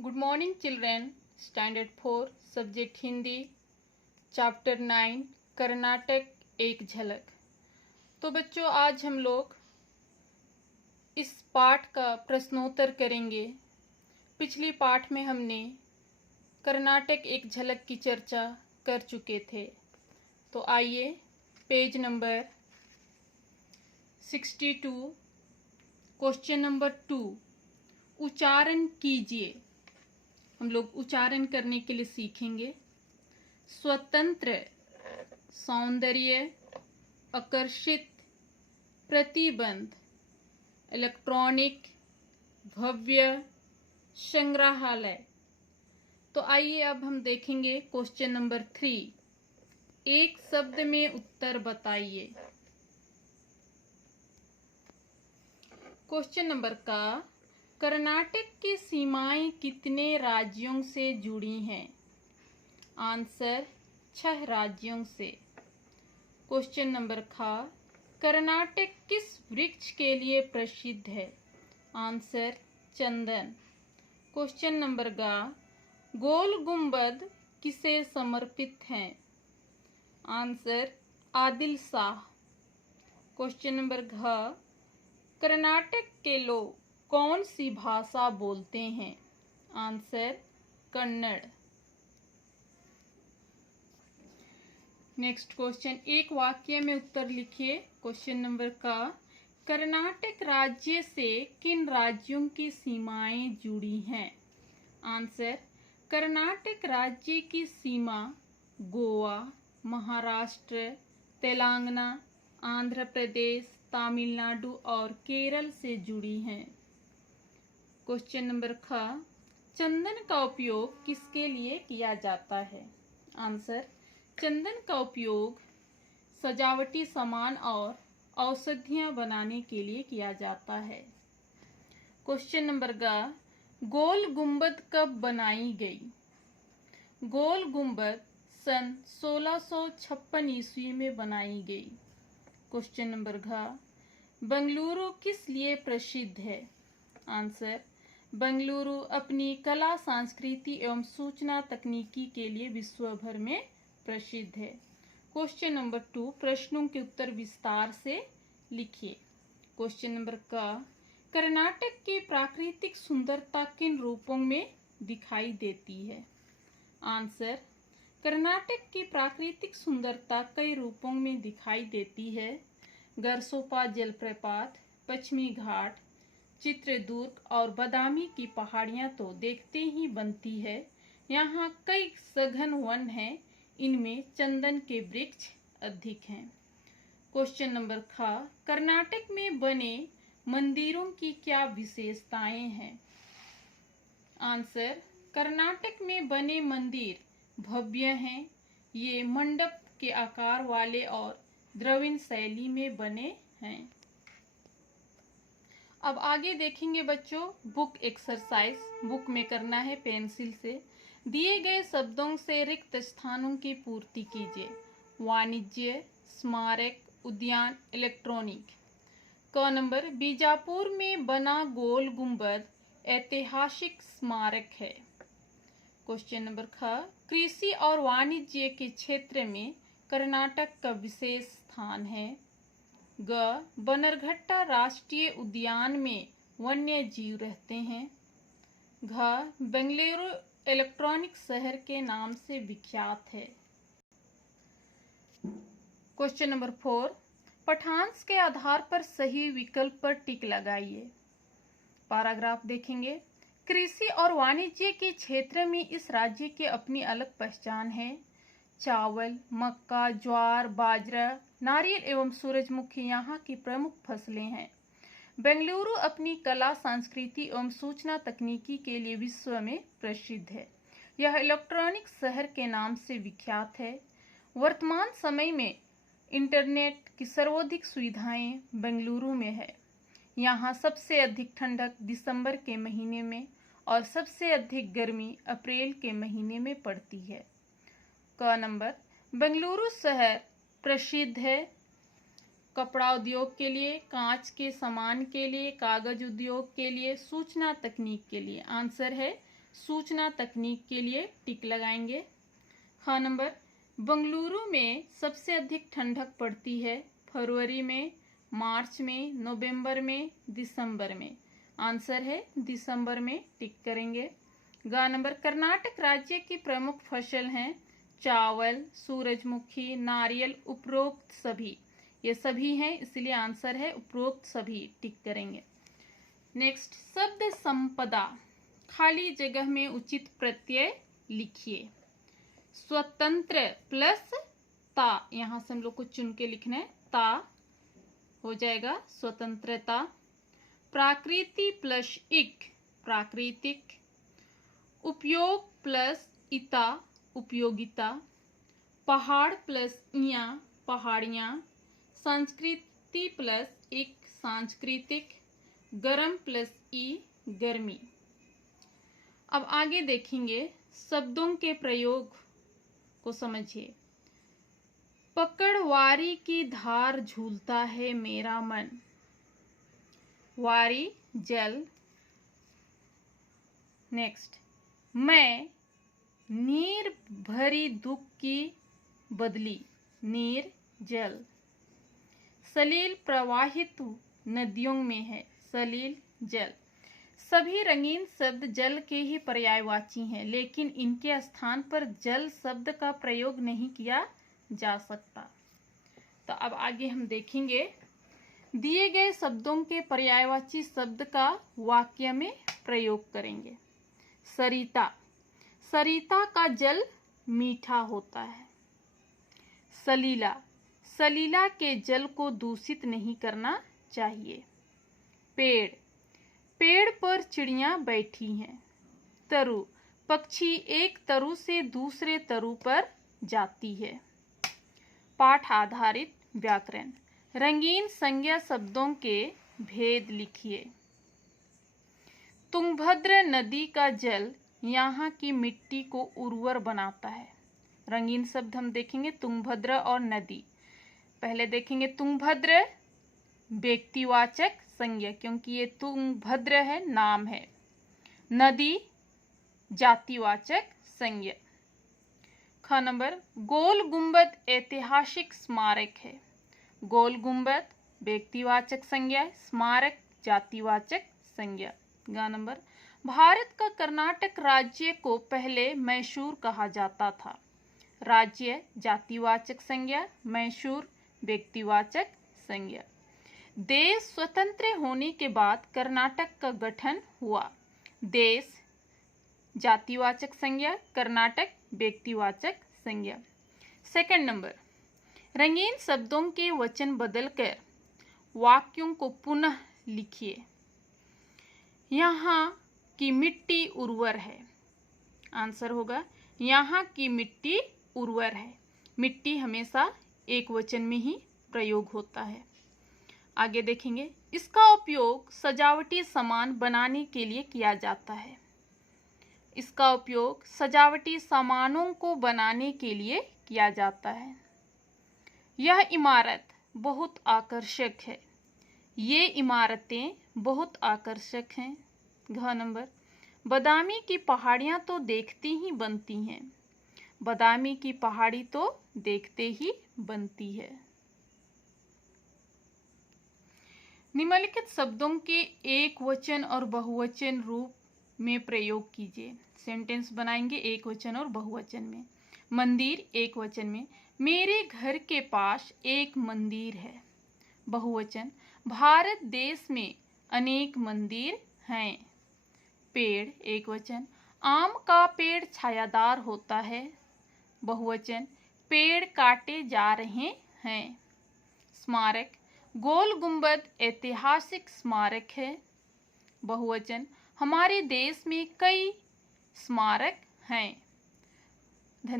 Good morning children. Standard 4 subject Hindi chapter 9 Karnataka एक झलक। तो बच्चों, आज हम लोग इस पाठ का प्रश्नोत्तर करेंगे। पिछली पाठ में हमने कर्नाटक एक झलक की चर्चा कर चुके थे। तो आइए पेज नंबर 62 क्वेश्चन नंबर 2 उच्चारण कीजिए। हम लोग उच्चारण करने के लिए सीखेंगे। स्वतंत्र, सौंदर्य, आकर्षित, प्रतिबंध, इलेक्ट्रॉनिक, भव्य, संग्रहालय। तो आइए अब हम देखेंगे क्वेश्चन नंबर 3। एक शब्द में उत्तर बताइए। क्वेश्चन नंबर का कर्नाटक की सीमाएं कितने राज्यों से जुड़ी हैं? आंसर 6 राज्यों से। क्वेश्चन नंबर खा कर्नाटक किस वृक्ष के लिए प्रसिद्ध है? आंसर चंदन। क्वेश्चन नंबर गा गोल गुंबद किसे समर्पित है? Answer Adil Shah. Question number घ कर्नाटक के लोग कौन सी भाषा बोलते हैं? आंसर कन्नड़। नेक्स्ट क्वेश्चन, एक वाक्य में उत्तर लिखिए। क्वेश्चन नंबर का कर्नाटक राज्य से किन राज्यों की सीमाएं जुड़ी हैं? आंसर कर्नाटक राज्य की सीमा गोवा, महाराष्ट्र, तेलंगाना, आंध्र प्रदेश, तमिलनाडु और केरल से जुड़ी हैं। क्वेश्चन नंबर ख चंदन का उपयोग किसके लिए किया जाता है? आंसर चंदन का उपयोग सजावटी सामान और औषधियां बनाने के लिए किया जाता है। क्वेश्चन नंबर ग गोल गुंबद कब बनाई गई? गोल गुंबद सन 1656 ईस्वी में बनाई गई। क्वेश्चन नंबर घ बेंगलुरु किस लिए प्रसिद्ध है? आंसर बेंगलुरु अपनी कला, संस्कृति एवं सूचना तकनीकी के लिए विश्व भर में प्रसिद्ध है। क्वेश्चन नंबर 2 प्रश्नों के उत्तर विस्तार से लिखिए। क्वेश्चन नंबर का कर्नाटक की प्राकृतिक सुंदरता किन रूपों में दिखाई देती है? आंसर कर्नाटक की प्राकृतिक सुंदरता कई रूपों में दिखाई देती है। गरसोपा जलप्रपात, पश्चिमी घाट, चित्रदुर्ग और बादामी की पहाड़ियां तो देखते ही बनती है। यहाँ कई सघन वन हैं, इनमें चंदन के वृक्ष अधिक हैं। क्वेश्चन नंबर ख कर्नाटक में बने मंदिरों की क्या विशेषताएं हैं? आंसर कर्नाटक में बने मंदिर भव्य हैं। ये मंडप के आकार वाले और द्रविड़ शैली में बने हैं। अब आगे देखेंगे बच्चों बुक एक्सरसाइज। बुक में करना है पेंसिल से। दिए गए शब्दों से रिक्त स्थानों की पूर्ति कीजिए। वाणिज्य, स्मारक, उद्यान, इलेक्ट्रॉनिक। क नंबर बीजापुर में बना गोल गुंबद ऐतिहासिक स्मारक है। क्वेश्चन नंबर ख कृषि और वाणिज्य के क्षेत्र में कर्नाटक का विशेष स्थान है। ग बन्नरघट्टा राष्ट्रीय उद्यान में वन्य जीव रहते हैं। घ बेंगलुरु इलेक्ट्रॉनिक शहर के नाम से विख्यात है। क्वेश्चन नंबर 4 पठांश के आधार पर सही विकल्प पर टिक लगाइए। पैराग्राफ देखेंगे। कृषि और वाणिज्य के क्षेत्र में इस राज्य की अपनी अलग पहचान है। चावल, मक्का, ज्वार, बाजरा, नारियल एवं सूरजमुखी यहाँ की प्रमुख फसलें हैं। बेंगलुरु अपनी कला, संस्कृति एवं सूचना तकनीकी के लिए विश्व में प्रसिद्ध है। यह इलेक्ट्रॉनिक शहर के नाम से विख्यात है। वर्तमान समय में इंटरनेट की सर्वाधिक सुविधाएं बेंगलुरु में है। यहाँ सबसे अधिक ठंडक दिसंबर के महीने में और सबसे अधिक गर्मी अप्रैल के महीने में पड़ती है। क नंबर बेंगलुरु शहर प्रसिद्ध है कपड़ा उद्योग के लिए, कांच के सामान के लिए, कागज उद्योग के लिए, सूचना तकनीक के लिए। आंसर है सूचना तकनीक के लिए टिक लगाएंगे। ख नंबर, बंगलुरु में सबसे अधिक ठंडक पड़ती है फरवरी में, मार्च में, नवंबर में, दिसंबर में। आंसर है दिसंबर में, टिक करेंगे। ग नंबर, कर्नाटक राज्य की प्रमुख फसल हैं चावल, सूरजमुखी, नारियल, उपरोक्त सभी। ये सभी हैं, इसलिए आंसर है उपरोक्त सभी, टिक करेंगे। नेक्स्ट, शब्द संपदा, खाली जगह में उचित प्रत्यय लिखिए। स्वतंत्र प्लस ता, यहां से हम लोग को चुन के लिखना है, ता हो जाएगा स्वतंत्रता। प्राकृति प्लस इक, प्राकृतिक। उपयोग प्लस इता, उपयोगिता। पहाड़ प्लस इया, पहाड़ियाँ। संस्कृति प्लस इक, सांस्कृतिक। गरम प्लस ई, गर्मी। अब आगे देखेंगे शब्दों के प्रयोग को समझिए। पकड़ वारी की धार झूलता है मेरा मन। वारी जल। नेक्स्ट, मैं नीर भरी दुख की बदली, नीर जल। सलील प्रवाहित नदियों में है, सलील जल। सभी रंगीन शब्द जल के ही पर्यायवाची हैं, लेकिन इनके स्थान पर जल शब्द का प्रयोग नहीं किया जा सकता। तो अब आगे हम देखेंगे दिए गए शब्दों के पर्यायवाची शब्द का वाक्य में प्रयोग करेंगे। सरिता, सरिता का जल मीठा होता है। सलीला, सलीला के जल को दूषित नहीं करना चाहिए। पेड़, पेड़ पर चिड़ियां बैठी हैं। तरु, पक्षी एक तरु से दूसरे तरु पर जाती है। पाठ आधारित व्याकरण, रंगीन संज्ञा शब्दों के भेद लिखिए। तुंगभद्र नदी का जल यहाँ की मिट्टी को उर्वर बनाता है। रंगीन शब्द हम देखेंगे तुंगभद्र और नदी। पहले देखेंगे तुंगभद्र व्यक्तिवाचक संज्ञा, क्योंकि ये तुंगभद्र है, नाम है। नदी जातिवाचक संज्ञा। ख नंबर, गोल गुंबद ऐतिहासिक स्मारक है। गोल गुंबद व्यक्तिवाचक संज्ञा, स्मारक जातिवाचक संज्ञा। ग नंबर, भारत का कर्नाटक राज्य को पहले मैसूर कहा जाता था। राज्य जातिवाचक संज्ञा, मैसूर व्यक्तिवाचक संज्ञा। देश स्वतंत्र होने के बाद कर्नाटक का गठन हुआ। देश जातिवाचक संज्ञा, कर्नाटक व्यक्तिवाचक संज्ञा। सेकंड नंबर, रंगीन शब्दों के वचन बदलकर वाक्यों को पुनः लिखिए। यहाँ की मिट्टी उर्वर है। आंसर होगा यहाँ की मिट्टी उर्वर है। मिट्टी हमेशा एक वचन में ही प्रयोग होता है। आगे देखेंगे, इसका उपयोग सजावटी सामान बनाने के लिए किया जाता है। इसका उपयोग सजावटी सामानों को बनाने के लिए किया जाता है। यह इमारत बहुत आकर्षक है। ये इमारतें बहुत आकर्षक हैं। घ नंबर, बादामी की पहाड़ियाँ तो देखते ही बनती हैं। बादामी की पहाड़ी तो देखते ही बनती है। निम्नलिखित शब्दों के एक वचन और बहुवचन रूप में प्रयोग कीजिए। सेंटेंस बनाएंगे एक वचन और बहुवचन में। मंदिर एक वचन में, मेरे घर के पास एक मंदिर है। बहुवचन, भारत देश में अनेक मंदिर हैं। पेड़ एक वचन, आम का पेड़ छायादार होता है। बहुवचन, पेड़ काटे जा रहे हैं। स्मारक, गोल गुंबद ऐतिहासिक स्मारक है। बहुवचन, हमारे देश में कई स्मारक हैं। धन्यवाद।